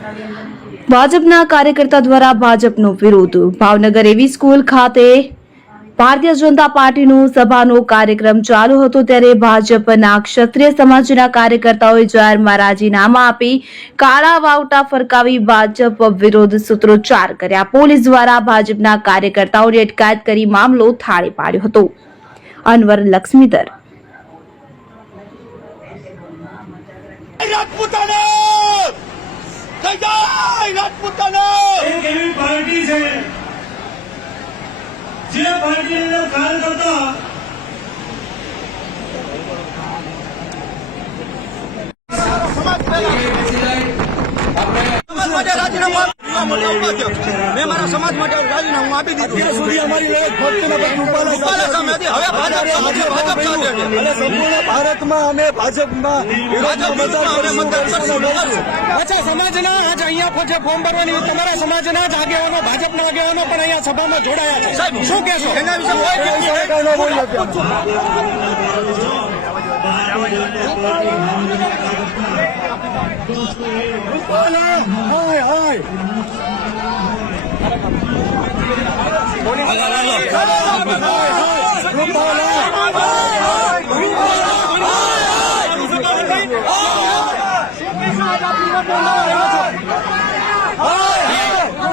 ભાજપના કાર્યકર્તા દ્વારા ભાજપનો વિરોધ ભાવનગર એવી સ્કૂલ ખાતે ભારતીય જનતા પાર્ટીનો સભાનો કાર્યક્રમ ચાલુ હતો ત્યારે ભાજપના ક્ષત્રિય સમાજના કાર્યકર્તાઓએ જાહેરમાં રાજીનામા આપી કાળા વાવટા ફરકાવી ભાજપ વિરોધ સૂત્રોચ્ચાર કર્યા। પોલીસ દ્વારા ભાજપના કાર્યકર્તાઓની અટકાયત કરી મામલો થાળે પાડ્યો હતો। અનવર લક્ષ્મીધર એક એવી પાર્ટી છે જે પાર્ટીના કાર્યકર્તા મેં મારા સમાજ માટે રાજીનામું આપી દીધું। અત્યાર સુધી અમારી લડત ફક્ત રૂપાલા સામે હતી, હવે ભાજપ સાથે છે। સંપૂર્ણ ભારતમાં અમે ભાજપમાં અચ્છા, સમાજના આજ અહીંયા જે ફોર્મ ભરવાની તમારા સમાજના જ આગેવાનો ભાજપના આગેવાનો પણ અહીંયા સભામાં જોડાયા છે, શું કહેશો એના વિશે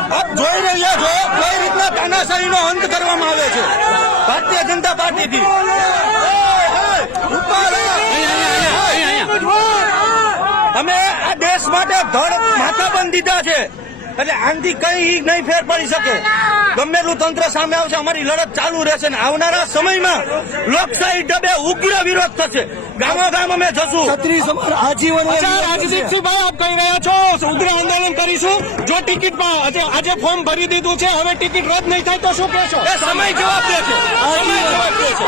આપ જોઈ રહ્યા છો કઈ રીતના તાનાશાહીનો અંત કરવામાં આવે છે ભારતીય જનતા પાર્ટીથી। અમે આ દેશ માટે ધડ માથા બંધ દીધા છે, એટલે આનાથી કઈ નહીં ફેર પડી શકે। ગમેલું તંત્ર સામે આવશે, અમારી લડત ચાલુ રહેશે ને આવનારા સમયમાં લોકશાહી ઢબે ઉગ્ર વિરોધ થશે। ગામો ગામ અમે જશું। ક્ષત્રિય સમાજ આજીવન। રાજદીપસિંહભાઈ, આપ કહી રહ્યા છો ઉગ્ર આંદોલન કરીશું જો ટિકિટ આજે ફોર્મ ભરી દીધું છે, હવે ટિકિટ રદ નહીં થાય તો શું કહેશો? સમય જવાબ દે છે, સમય જવાબ દે છે।